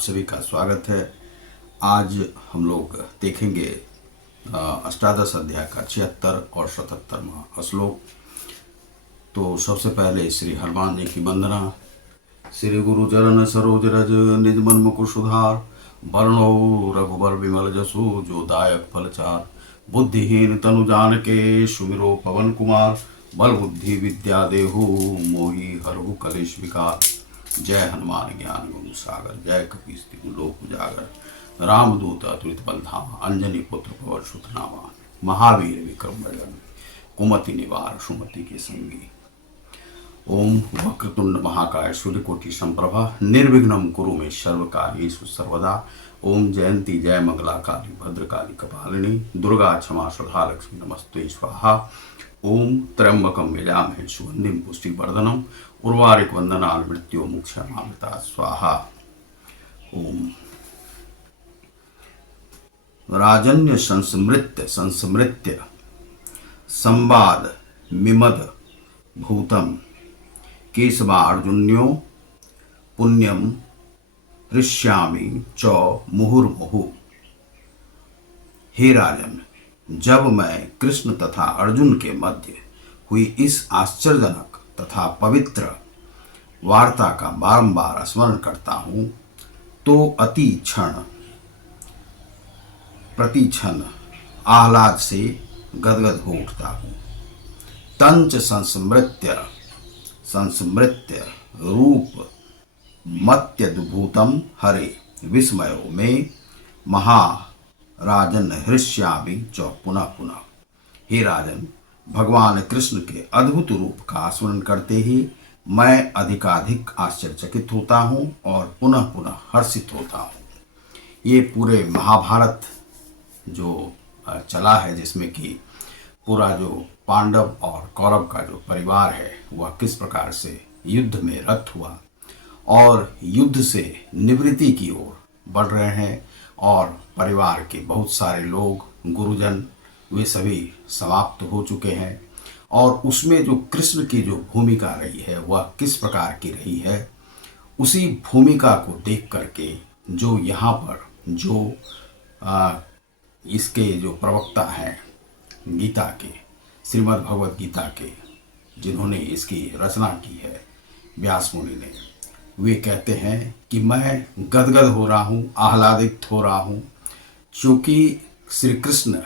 सभी का स्वागत है। आज हम लोग देखेंगे अष्टादश अध्याय का 76 और 77वां श्लोक। तो सबसे पहले श्री हनुमान जी की वंदना। श्री गुरु चरण सरोज रज निज मन मुकुर सुधार, वर्णो रघुबर विमल जसु जो दायक फलचार। बुद्धिहीन तनु जान सुमिरो पवन कुमार, बल बुद्धि विद्या देहु मोहि हरहु कलेश विकार। जय हनुमान ज्ञान गुण सागर, जय कपीस तिहु लोक उजागर। रामदूत अतुलित बल धामा, अंजनी पुत्र पवन सुत नामा। महावीर विक्रम बड़न, कुमति निवार सुमति के संगी। ओम वक्रतुंड महाकाय सूर्यकोटि संप्रभा, निर्विघ्नं कुरु मे सर्व कार्येषु सर्वदा। ओम जयंती जय मंगला काली भद्रकाली कपालिनी, दुर्गा क्षमा स्वधा लक्ष्मी नमस्ते स्वाहा। ओम त्र्यंबकं यजामहे सुगंधिं पुष्टिवर्धनम्, उर्वारुक वंदनान् मृत्यो मुक्षमामृता स्वाहा। ओम राजन्य संस्मृत्य संवाद मिमद भूतम, केशवार्जुन्यो पुण्यम हृष्यामि च मुहुर्मुहु। हे राजन, जब मैं कृष्ण तथा अर्जुन के मध्य हुई इस आश्चर्यजनक तथा पवित्र वार्ता का बारंबार स्मरण करता हूँ तो अति क्षण प्रति क्षण आह्लाद से गदगद हो उठता हूँ। तंच संस्मृत्य रूप मत्यद्भुतम हरे, विस्मयो में महाराजन हृष्यामि च पुनः पुनः। हे राजन, भगवान कृष्ण के अद्भुत रूप का स्मरण करते ही मैं अधिकाधिक आश्चर्यचकित होता हूँ और पुनः पुनः हर्षित होता हूँ। ये पूरे महाभारत जो चला है, जिसमें कि पूरा जो पांडव और कौरव का जो परिवार है वह किस प्रकार से युद्ध में रत हुआ और युद्ध से निवृत्ति की ओर बढ़ रहे हैं, और परिवार के बहुत सारे लोग, गुरुजन, वे सभी समाप्त हो चुके हैं। और उसमें जो कृष्ण की जो भूमिका रही है वह किस प्रकार की रही है, उसी भूमिका को देख करके जो यहाँ पर जो इसके जो प्रवक्ता हैं गीता के, श्रीमद् भगवद गीता के, जिन्होंने इसकी रचना की है व्यास मुनि ने, वे कहते हैं कि मैं गदगद हो रहा हूँ, आह्लादित हो रहा हूँ, क्योंकि श्री कृष्ण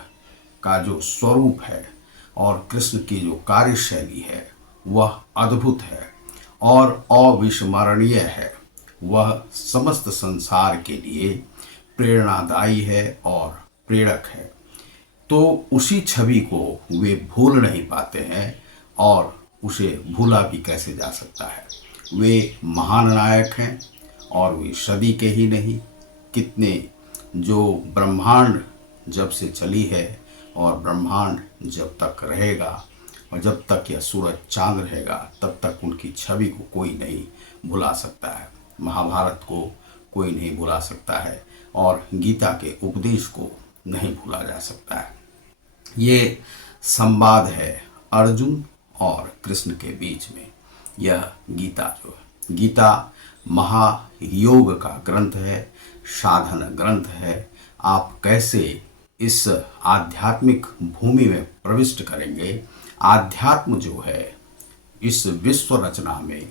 का जो स्वरूप है और कृष्ण की जो कार्यशैली है वह अद्भुत है और अविस्मरणीय है। वह समस्त संसार के लिए प्रेरणादायी है और प्रेरक है। तो उसी छवि को वे भूल नहीं पाते हैं, और उसे भूला भी कैसे जा सकता है। वे महान नायक हैं और वे सदी के ही नहीं, कितने जो ब्रह्मांड जब से चली है और ब्रह्मांड जब तक रहेगा और जब तक यह सूरज चांद रहेगा तब तक उनकी छवि को कोई नहीं भुला सकता है। महाभारत को कोई नहीं भुला सकता है और गीता के उपदेश को नहीं भूला जा सकता है। ये संवाद है अर्जुन और कृष्ण के बीच में। यह गीता जो है, गीता महायोग का ग्रंथ है, साधन ग्रंथ है। आप कैसे इस आध्यात्मिक भूमि में प्रविष्ट करेंगे। आध्यात्म जो है इस विश्व रचना में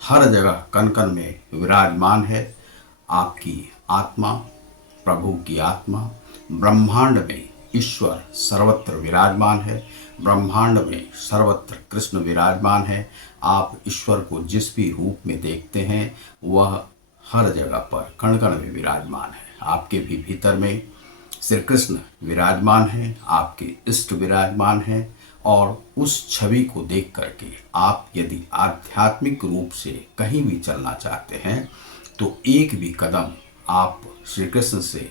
हर जगह कण कण में विराजमान है। आपकी आत्मा, प्रभु की आत्मा, ब्रह्मांड में ईश्वर सर्वत्र विराजमान है, ब्रह्मांड में सर्वत्र कृष्ण विराजमान है। आप ईश्वर को जिस भी रूप में देखते हैं वह हर जगह पर कण कण में विराजमान है। आपके भी भीतर में श्री कृष्ण विराजमान है, आपके इष्ट विराजमान है, और उस छवि को देख करके आप यदि आध्यात्मिक रूप से कहीं भी चलना चाहते हैं तो एक भी कदम आप श्री कृष्ण से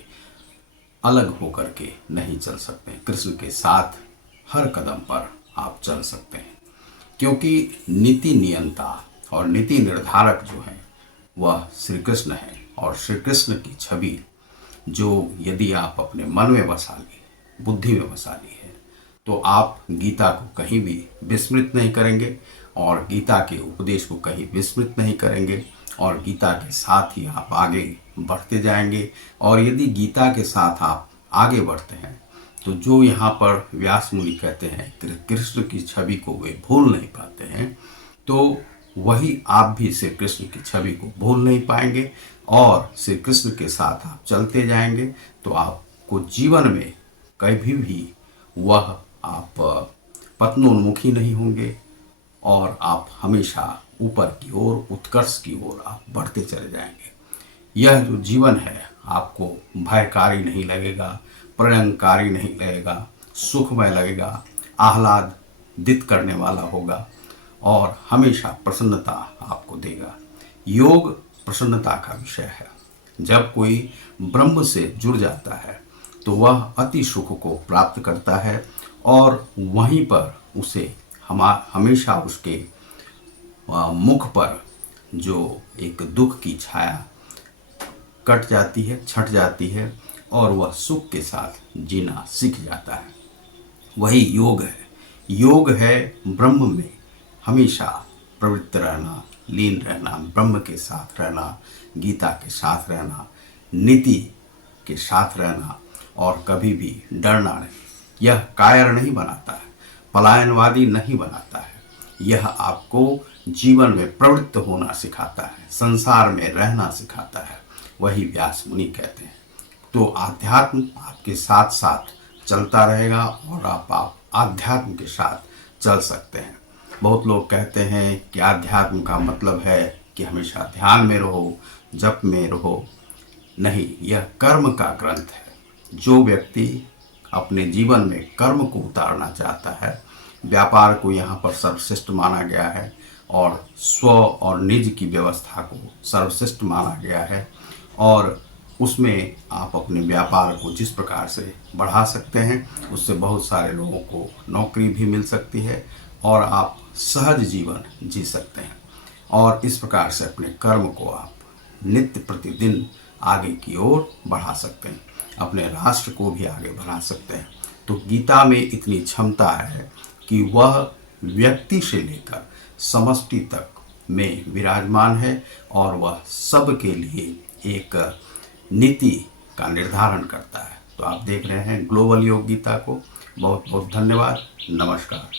अलग होकर के नहीं चल सकते। कृष्ण के साथ हर कदम पर आप चल सकते हैं, क्योंकि नीति नियंता और नीति निर्धारक जो है वह श्री कृष्ण है। और श्री कृष्ण की छवि जो यदि आप अपने मन में बसा ली, बुद्धि में बसा ली है, तो आप गीता को कहीं भी विस्मृत नहीं करेंगे और गीता के उपदेश को कहीं विस्मृत नहीं करेंगे और गीता के साथ ही आप आगे बढ़ते जाएंगे। और यदि गीता के साथ आप आगे बढ़ते हैं तो जो यहाँ पर व्यास मुनि कहते हैं कृष्ण की छवि को वे भूल नहीं पाते हैं, तो वही आप भी श्री कृष्ण की छवि को भूल नहीं पाएंगे और श्री कृष्ण के साथ आप चलते जाएंगे तो आपको जीवन में कभी भी वह आप पतनोन्मुखी नहीं होंगे और आप हमेशा ऊपर की ओर, उत्कर्ष की ओर आप बढ़ते चले जाएंगे। यह जो जीवन है आपको भयकारी नहीं लगेगा, प्रलयंकारी नहीं लगेगा, सुखमय लगेगा, आह्लादित करने वाला होगा और हमेशा प्रसन्नता आपको देगा। योग प्रसन्नता का विषय है। जब कोई ब्रह्म से जुड़ जाता है तो वह अति सुख को प्राप्त करता है और वहीं पर उसे हमेशा उसके मुख पर जो एक दुख की छाया कट जाती है, छट जाती है और वह सुख के साथ जीना सीख जाता है। वही योग है। योग है ब्रह्म में हमेशा प्रवृत्त रहना, लीन रहना, ब्रह्म के साथ रहना, गीता के साथ रहना, नीति के साथ रहना और कभी भी डरना नहीं। यह कायर नहीं बनाता है, पलायनवादी नहीं बनाता है। यह आपको जीवन में प्रवृत्त होना सिखाता है, संसार में रहना सिखाता है। वही व्यास मुनि कहते हैं। तो आध्यात्म आपके साथ साथ चलता रहेगा और आप आध्यात्म के साथ चल सकते हैं। बहुत लोग कहते हैं कि आध्यात्म का मतलब है कि हमेशा ध्यान में रहो, जप में रहो। नहीं, यह कर्म का ग्रंथ है। जो व्यक्ति अपने जीवन में कर्म को उतारना चाहता है, व्यापार को यहाँ पर सर्वश्रेष्ठ माना गया है और स्व और निज की व्यवस्था को सर्वश्रेष्ठ माना गया है और उसमें आप अपने व्यापार को जिस प्रकार से बढ़ा सकते हैं उससे बहुत सारे लोगों को नौकरी भी मिल सकती है और आप सहज जीवन जी सकते हैं और इस प्रकार से अपने कर्म को आप नित्य प्रतिदिन आगे की ओर बढ़ा सकते हैं, अपने राष्ट्र को भी आगे बढ़ा सकते हैं। तो गीता में इतनी क्षमता है कि वह व्यक्ति से लेकर समष्टि तक में विराजमान है और वह सब के लिए एक नीति का निर्धारण करता है। तो आप देख रहे हैं ग्लोबल योग गीता को। बहुत बहुत धन्यवाद। नमस्कार।